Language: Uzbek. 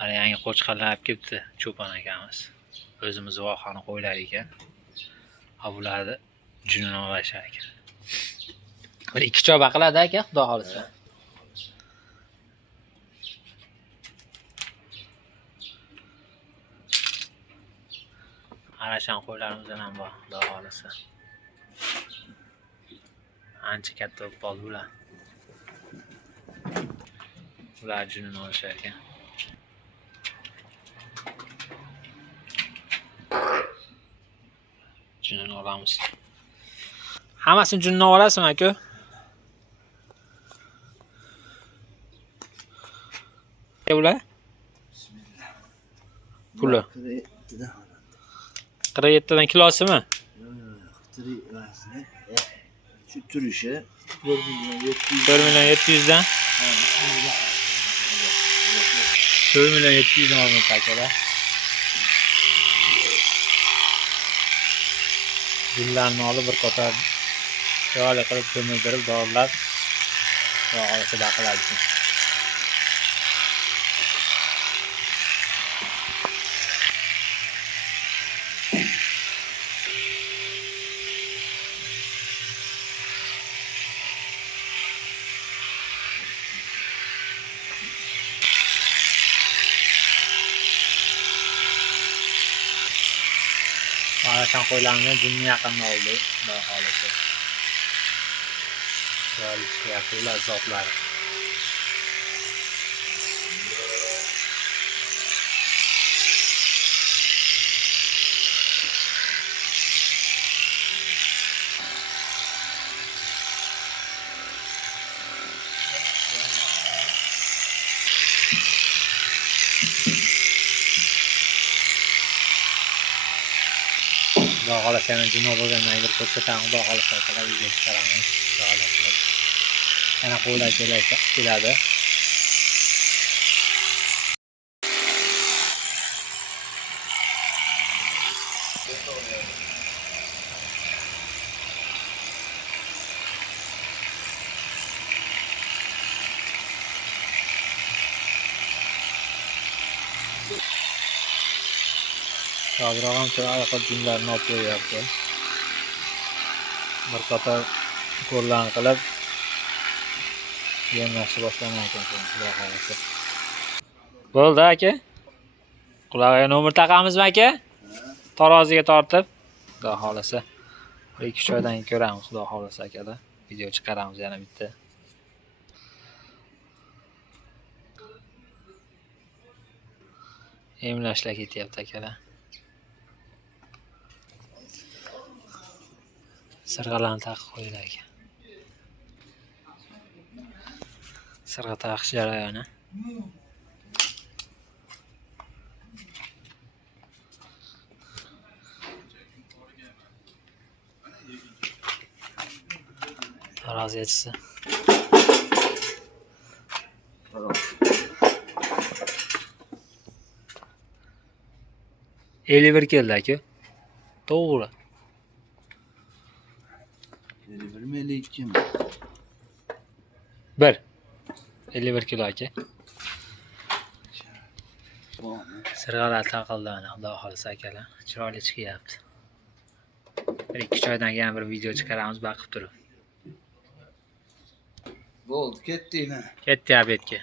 Ana yangi qo'chqarlar olib kelibdi cho'pon akamiz. O'zimiz vohani qo'ylar ekan. Bularni junini olashar ekan. Bir 2 choy baqiladi aka, xudo xolisa. Arashan qo'ylarimizdan ham bor, xudo xolisa. Ancha katta bo'lib qoldi ular. Ular junini olishar ekan. Junini olamiz. Hammasini junini olasizmi aka? Ular? Puli. 47 dan kilosimi? Şu turuşa 4.700 dan. 4.700 dan olmoq akalar. Gullarni olib bir qator yo'li qilib ko'mildirib dorilar va olsa baqiladi. Arashan qo'ylarni junni yaqinda oldi, xudo xolisa. Chiroyli chiqyapti ular zotlari. Xudo xolisa yana juma bo'lgandan bir ko'rsatamiz, xudo xolisa akalar video chiqaramiz. Yana qo'ylar keladi. Hozirroq ham chiroyli junlarni olib qo'yyapti. Bir qator ko'rlarni qilib yemlashni boshlagan ekan, xudo xolisa. Bo'ldi aka. Qulog'iga nomer taqamizmi aka? Taroziga tortib, xudo xolisa. 2 choydan ko'ramiz, xudo xolisa akalar. Video chiqaramiz yana bitta. Emlashlar ketyapti akalar. Sirg'alarni taqib qo'ydilar ekan. Sirg'a taqish jarayoni. Taroziga chiqsa. Bir keldi aka. To'g'ri. 51 mi 52 mi? 51 kilo aka. Sirg'alar taqildi ana, xudo xolisa akalar. Chiroyli chiqyapti. 1-2 choydan keyin bir video chiqaramiz, baqib turib. Bo'ldi, ketdingmi? Ketdi abetga.